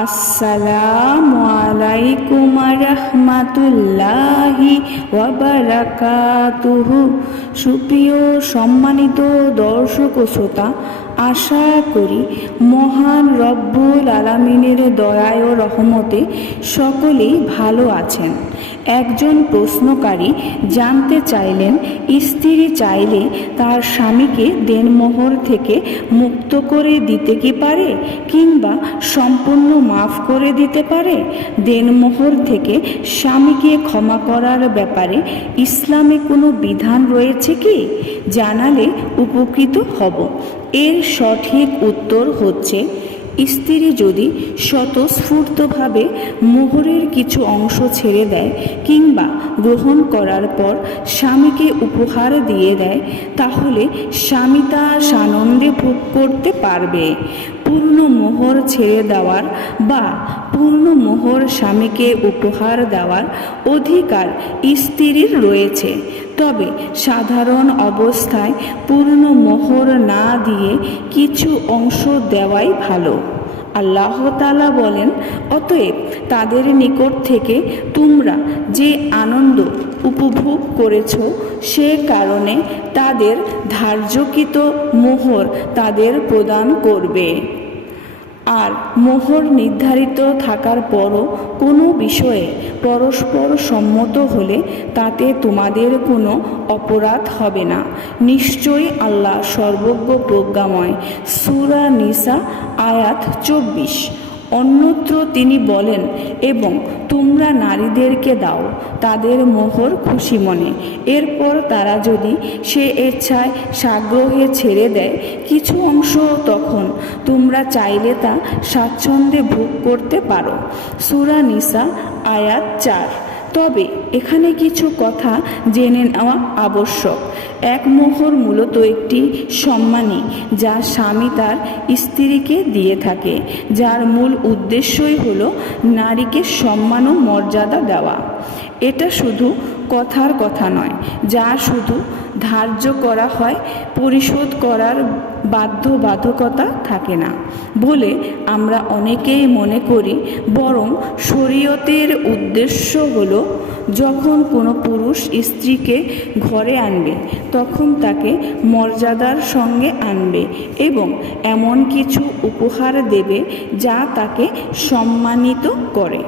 আসসালামু আলাইকুম রাহমাতুল্লাহি ওয়া বারাকাতুহু। সুপ্রিয় সম্মানিত দর্শক ও শ্রোতা, আশা করি মহান রব্বুল আলামিনের দয়ায় ও রহমতে সকলেই ভালো আছেন। একজন প্রশ্নকারী জানতে চাইলেন, স্ত্রী চাইলে তার স্বামীকে দেনমোহর থেকে মুক্ত করে দিতে কি পারে, কিংবা সম্পূর্ণ মাফ করে দিতে পারে? দেনমোহর থেকে স্বামীকে ক্ষমা করার ব্যাপারে ইসলামে কোনো বিধান রয়েছে কি? জানালে উপকৃত হব। এর সঠিক উত্তর হচ্ছে, স্ত্রী যদি স্বতঃস্ফূর্তভাবে মোহরের কিছু অংশ ছেড়ে দেয় কিংবা গ্রহণ করার পর স্বামীকে উপহার দিয়ে দেয়, তাহলে স্বামী তা সানন্দে ভোগ করতে পারবে। পূর্ণ মোহর ছেড়ে দেওয়ার বা পূর্ণ মোহর স্বামীকে উপহার দেওয়ার অধিকার স্ত্রীর রয়েছে, তবে সাধারণ অবস্থায় পূর্ণ মোহর না দিয়ে কিছু অংশ দেওয়াই ভালো। আল্লাহ তাআলা বলেন, অতএব তাদের নিকট থেকে তোমরা যে আনন্দ উপভোগ করেছ সে কারণে তাদের ধার্যকৃত মোহর তাদের প্রদান করবে। আর মোহর নির্ধারিত থাকার পরও কোনো বিষয়ে পরস্পর সম্মত হলে তাতে তোমাদের কোনো অপরাধ হবে না। নিশ্চয়ই আল্লাহ সর্বজ্ঞ প্রজ্ঞাময়। সূরা নিসা আয়াত 24। অন্যত্র তিনি বলেন, এবং তোমরা নারীদেরকে দাও তাদের মোহর খুশি মনে। এরপর তারা যদি সে ইচ্ছায় সাগ্রহে ছেড়ে দেয় কিছু অংশ, তখন তোমরা চাইলে তা স্বাচ্ছন্দ্যে ভোগ করতে পারো। সূরা নিসা আয়াত 4। তবে এখানে কিছু কথা জেনে নেওয়া আবশ্যক। এক মোহর মূলত একটি সম্মানী যা স্বামী তার স্ত্রীকে দিয়ে থাকে, যার মূল উদ্দেশ্যই হলো নারীকে সম্মান ও মর্যাদা দেওয়া। এটা শুধু কথার কথা নয়, যা শুধু ধার্য করা হয়, পরিশোধ করার বাধ্যবাধকতা থাকে না বলে আমরা অনেকেই মনে করি। বরং শরীয়তের উদ্দেশ্য হলো, যখন কোনো পুরুষ স্ত্রীকে ঘরে আনবে তখন তাকে মর্যাদার সঙ্গে আনবে এবং এমন কিছু উপহার দেবে যা তাকে সম্মানিত করে।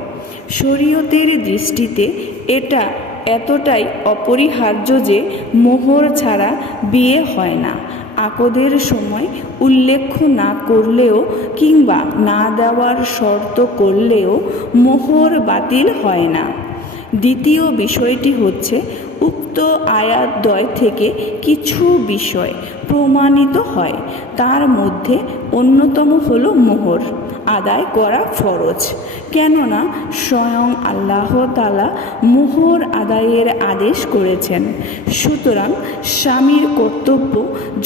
শরীয়তের দৃষ্টিতে এটা এতটাই অপরিহার্য যে মোহর ছাড়া বিয়ে হয় না। আকদের সময় উল্লেখ না করলেও কিংবা না দেওয়ার শর্ত করলেও মোহর বাতিল হয় না। দ্বিতীয় বিষয়টি হচ্ছে, উক্ত আয়াতদ্বয় থেকে কিছু বিষয় প্রমাণিত হয়। তার মধ্যে অন্যতম হলো মোহর আদায় করা ফরজ। কেননা স্বয়ং আল্লাহ তাআলা মোহর আদায়ের আদেশ করেছেন। সুতরাং স্বামীর কর্তব্য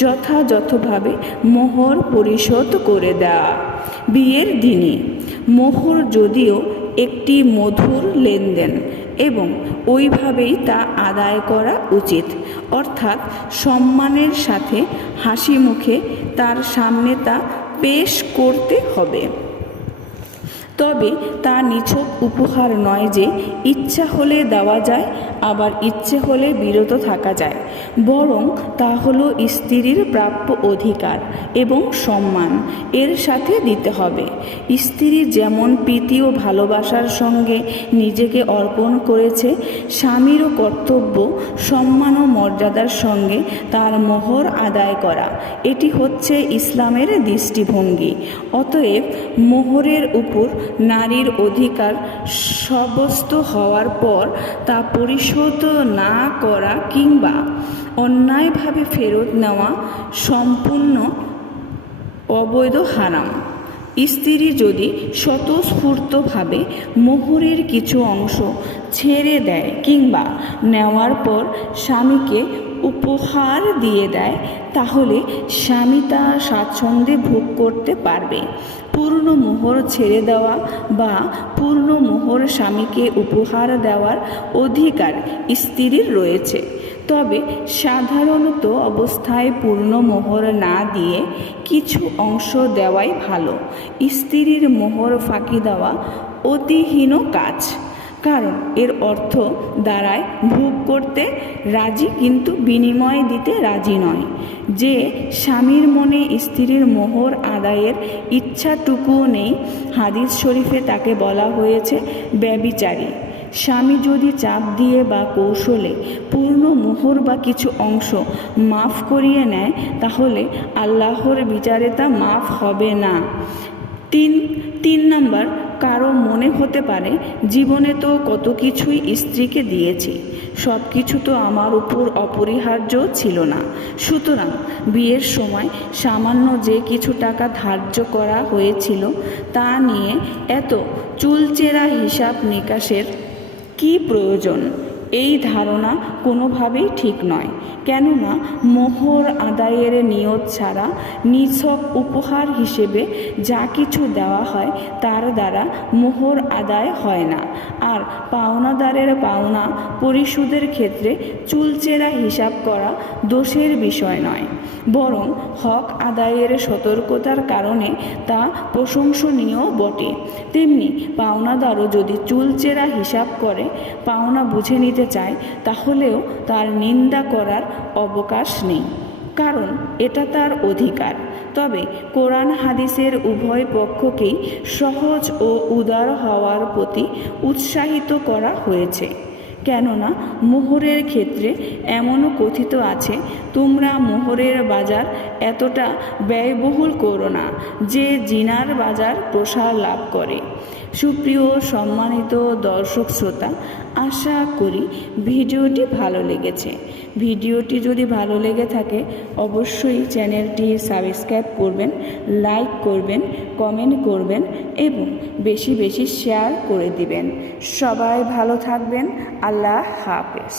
যথাযথভাবে মোহর পরিশোধ করে দেওয়া। বিয়ের দিনে মোহর যদিও একটি মধুর লেনদেন এবং ওইভাবেই তা আদায় করা উচিত, অর্থাৎ সম্মানের সাথে হাসি মুখে তার সামনে তা পেশ করতে হবে। তবে তা নিছক উপহার নয় যে ইচ্ছা হলে দেওয়া যায় আবার ইচ্ছে হলে বিরত থাকা যায়, বরং তা হলো স্ত্রীর প্রাপ্য অধিকার এবং সম্মান এর সাথে দিতে হবে। স্ত্রী যেমন প্রীতি ও ভালোবাসার সঙ্গে নিজেকে অর্পণ করেছে, স্বামীরও কর্তব্য সম্মান ও মর্যাদার সঙ্গে তার মোহর আদায় করা। এটি হচ্ছে ইসলামের দৃষ্টিভঙ্গি। অতএব মোহরের উপর নারীর অধিকার সাব্যস্ত হওয়ার পর তা পরিশোধ না করা কিংবা অন্যায়ভাবে ফেরত নেওয়া সম্পূর্ণ অবৈধ, হারাম। স্ত্রী যদি স্বতঃস্ফূর্তভাবে মোহরের কিছু অংশ ছেড়ে দেয় কিংবা নেওয়ার পর স্বামীকে উপহার দিয়ে দেয়, তাহলে স্বামী তা স্বাচ্ছন্দ্যে ভোগ করতে পারবে। পূর্ণ মোহর ছেড়ে দেওয়া বা পূর্ণ মোহর স্বামীকে উপহার দেওয়ার অধিকার স্ত্রীর রয়েছে। তবে সাধারণত অবস্থায় পূর্ণ মোহর না দিয়ে কিছু অংশ দেওয়াই ভালো। স্ত্রীর মোহর ফাঁকি দেওয়া অতিহীন কাজ, কারণ এর অর্থ দাঁড়ায় ভোগ করতে রাজি কিন্তু বিনিময় দিতে রাজি নয়। যে স্বামীর মনে স্ত্রীর মোহর আদায়ের ইচ্ছাটুকুও নেই, হাদিস শরীফে তাকে বলা হয়েছে ব্যভিচারী। স্বামী যদি চাপ দিয়ে বা কৌশলে পূর্ণ মোহর বা কিছু অংশ মাফ করিয়ে নেয়, তাহলে আল্লাহর বিচারে তা মাফ হবে না। তিন নাম্বার, কারো মনে হতে পারে জীবনে তো কত কিছুই স্ত্রীকে দিয়েছি, সব কিছু তো আমার উপর অপরিহার্য ছিল না, সুতরাং বিয়ের সময় সামান্য যে কিছু টাকা ধার্য করা হয়েছিল তা নিয়ে এত চুলচেরা হিসাব নিকাশের কী প্রয়োজন? এই ধারণা কোনোভাবেই ঠিক নয়। কেননা মোহর আদায়ের নিয়ত ছাড়া নিছক উপহার হিসেবে যা কিছু দেওয়া হয় তার দ্বারা মোহর আদায় হয় না। আর পাওনাদারের পাওনা পরিশোধের ক্ষেত্রে চুলচেরা হিসাব করা দোষের বিষয় নয়, বরং হক আদায়ের সতর্কতার কারণে তা প্রশংসনীয় বটে। তেমনি পাওনাদারও যদি চুলচেরা হিসাব করে পাওনা বুঝে নিতে চায়, তাহলেও তার নিন্দা করার অবকাশ নেই, কারণ এটা তার অধিকার। তবে কোরআন হাদিসের উভয় পক্ষকেই সহজ ও উদার হওয়ার প্রতি উৎসাহিত করা হয়েছে। কেননা মোহরের ক্ষেত্রে এমনও কথিত আছে, তোমরা মোহরের বাজার এতটা ব্যয়বহুল করো না যে জিনার বাজার প্রসার লাভ করে। সুপ্রিয় সম্মানিত দর্শক শ্রোতা, আশা করি ভিডিওটি ভালো লেগেছে। ভিডিওটি যদি ভালো লেগে থাকে অবশ্যই চ্যানেলটি সাবস্ক্রাইব করবেন, লাইক করবেন, কমেন্ট করবেন এবং বেশি বেশি শেয়ার করে দিবেন। সবাই ভালো থাকবেন। আল্লাহ হাফেজ।